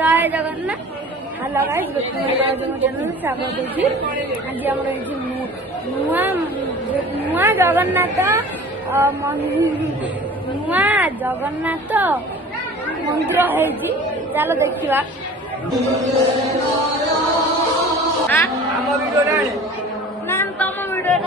जय Jagannath. Hello guys, channel स्वागत होची। आज हमर नुआ जगन्नाथ नुआ जगन्नाथ मंदिर है। चलो देखा ना तुम वीडियो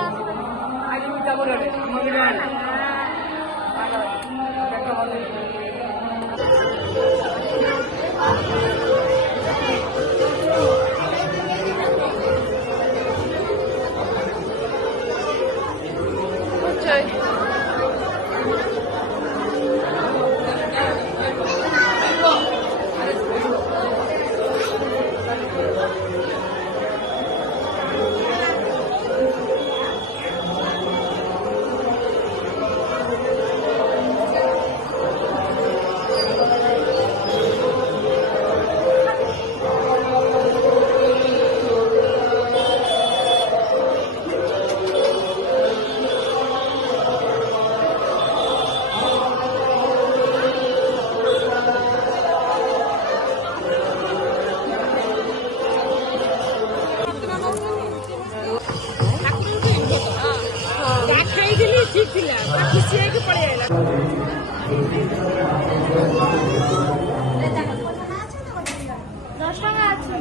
ठीक था खुशी है कि पड़े आएगा। 10 টাকা আছে